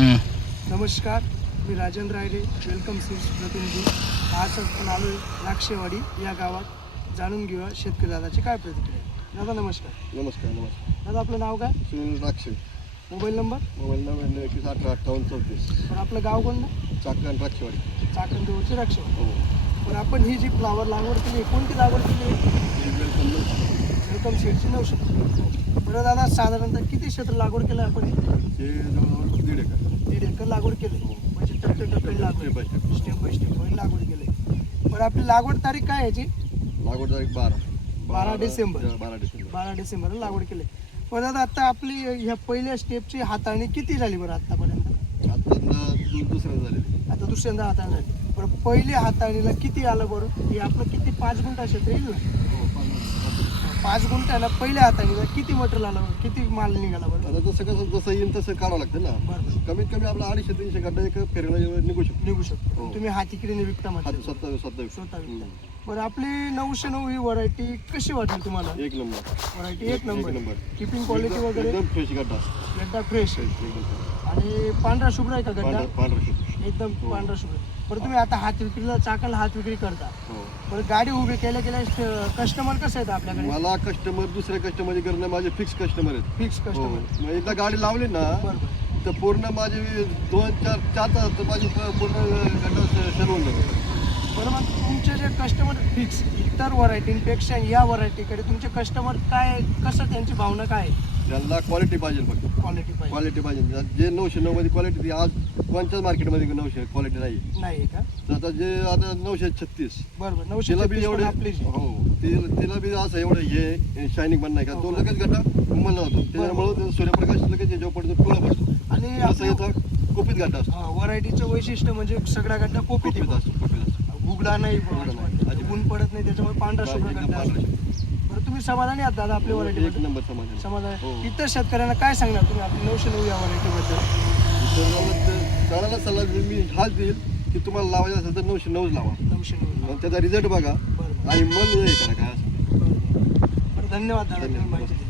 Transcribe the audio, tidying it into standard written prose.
नमस्कार, मी Rajendra Rayare, welcome seeds प्रतिनिधी. आज आपण आलो आहे द्राक्षेवाडी या गावात. जाणून घेऊया शेतकरी दादाची काय प्रतिक्रिया. दादा नमस्कार. नमस्कार. दादा आपलं नाव काय? सुनील द्राक्षे. Mobile number? Mobile number 21185834. पण आपलं गाव कोणतं? चाकण द्राक्षेवाडी. चाकण जवळची द्राक्षेवाडी. हो. पण आपण ही जी फ्लावर लागवड केली, कोणती लागवड केली? वेलकम सीड्सची 900. बरं दादा, साधारणतः किती क्षेत्र लागवड केलं आपण? हे जवळजवळ 1.5 एकर. 1.5 एकर लागवड केली. म्हणजे टप्प्याटप्प्याने लागवड, स्टेप बाय स्टेप लागवड केली. बरं, आपली लागवड तारीख काय याची? लागवड तारीख 12 डिसेंबर. 12 डिसेंबरला लागवड केली. पण दादा आता आपली ह्या पहिल्या स्टेपची हाताळणी किती झाली बरं आतापर्यंत? आता दुसऱ्या झालेली. आता दुसऱ्यांदा हाताळणी झाली. बरं, पहिल्या हाताळणीला किती आलं बरं? हे आपलं किती 5 गुंठा क्षेत्र येईल ना? 5 गुंठ्याला पहिल्या हाताळणीला किती मटेरियल आलं बरं? किती माल निघाला बरं? आता जसं येईल तसं काढावं लागतं ना. बरं, कमीत कमी आपला 250-300 गड्डा एक फेरणं निघू शकतो. तुम्ही हात इकडे विकता म्हणजे स्वतः स्वतः विकता. बरं, आपली 909 ही व्हरायटी कशी वाटली तुम्हाला? एक नंबर. व्हरायटी एक नंबर. नंबर. किपिंग क्वालिटी वगैरे एकदम फ्रेश गड्डा. गड्डा फ्रेश आणि पांढरा शुभ्र आहे का गड्डा? पांढरा. एकदम पांढरा शुभ्र. बरं, तुम्ही आता हात विक्रीला चाकल हात विक्री करता. हो. बरं, गाडी उभी केल्या कस्टमर कसं आहेत आपल्याकडे? मला कस्टमर दुसऱ्या कस्टमरची गरज नाही, माझे फिक्स कस्टमर आहेत. फिक्स हो. कस्टमर. मग एकदा गाडी लावली ना बरोबर. तर पूर्ण माझे 2-4 तास माझी पूर्ण गड्डा ठरवून जातो. बरं, मग तुमचे जे कस्टमर फिक्स इतर व्हरायटींपेक्षा या व्हरायटीकडे तुमचे कस्टमर काय, कसं त्यांची भावना काय आहे? त्यांना क्वालिटी पाहिजे, फक्त क्वालिटी पाहिजे. क्वालिटी पाहिजे. जे 909 मध्ये क्वालिटी ती आज कोणत्याच मार्केटमध्ये 900 क्वालिटी नाही. नाही का? तर आता जे आता 936 बरोबर. तिला 936 बी एवढे आपली जी. हो तिला बी असं एवढं हे शायनिंग पण नाही का, तो लगेच गड्डा उमलला होतो. त्याच्यामुळे सूर्यप्रकाश लगेच याच्यावर पडतो, पिवळा पडतो. आणि असं येतं कोपीत गड्डा असतो. व्हरायटीचं वैशिष्ट्य म्हणजे सगळ्या गड्डा कोपीत कोपीत आहे. असतो. उघडा नाही, नाही. ऊन पडत नाही, त्याच्यामुळे पांढरा शुभ्र एकदम गड्डा असतो. पांढरा. बरं, तुम्ही समाधानी आहात दादा आपल्या एक व्हरायटी? नंबर समाधान. समाधान. हो. इतर शेतकऱ्यांना काय सांगणार तुम्ही आपली 909 या व्हरायटीबद्दल? सगळ्याला सल्ला देईल मी, हाच देईल की तुम्हाला लावायचं असेल तर 909 लावा. 909. मग त्याचा रिझल्ट बघा बरं आणि मन हे करा काय असं. बरं, धन्यवाद दादा, तुम्ही माहिती दिली.